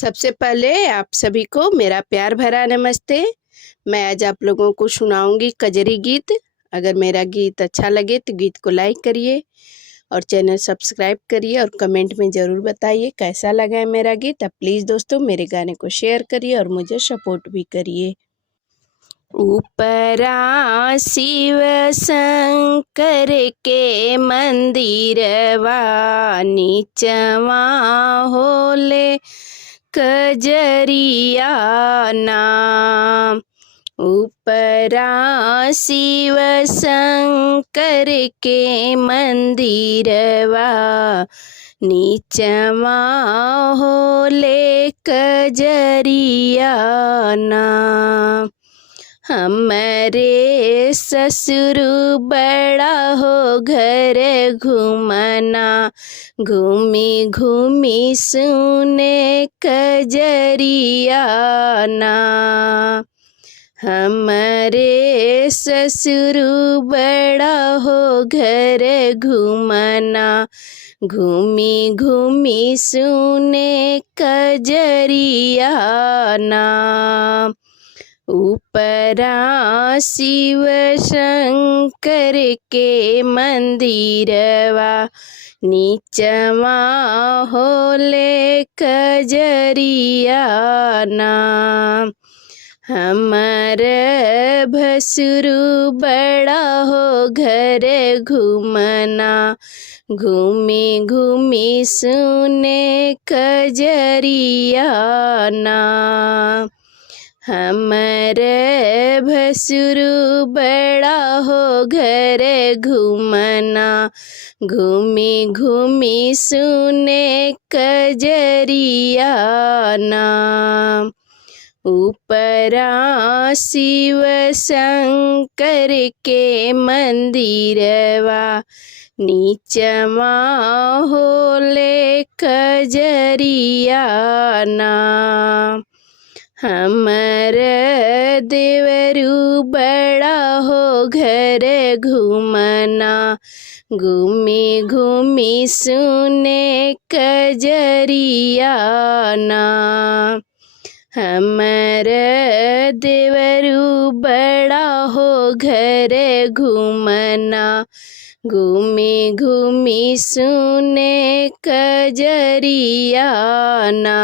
सबसे पहले आप सभी को मेरा प्यार भरा नमस्ते। मैं आज आप लोगों को सुनाऊंगी कजरी गीत। अगर मेरा गीत अच्छा लगे तो गीत को लाइक करिए और चैनल सब्सक्राइब करिए और कमेंट में ज़रूर बताइए कैसा लगा है मेरा गीत। अब प्लीज़ दोस्तों मेरे गाने को शेयर करिए और मुझे सपोर्ट भी करिए। ऊपरा शिव शंकर के मंदिरवा, नीचवा होले कजरिया नाम। ऊपरा शिव शंकर के मंदिरवा, नीचवा होले कजरिया नाम। हमरे ससुर बड़ा हो घर घूमना, घूमी घूमी सुने कजरिया ना। हमरे ससुर बड़ा हो घर घूमना, घूमी घूमी सुने कजरिया ना। ऊपरा शिव शंकर के मंदिरवा, नीचवा होले कजरिया नाम। हमर भसुर बड़ा हो घर घूमना, घूमी घूमी सुने कजरिया नाम। हमर भसुर बड़ा हो घर घूमना, घूमी घूमी सुने कजरिया नाम। ऊपरा शिव शंकर के मंदिरवा, नीचवा होले कजरिया नाम। हमर देवरू बड़ा हो घर घूमना, घूमी घूमी सुने कजरिया नाम। हमर देवरू बड़ा हो घर घूमना, घूमी घूमी सुने कजरिया ना।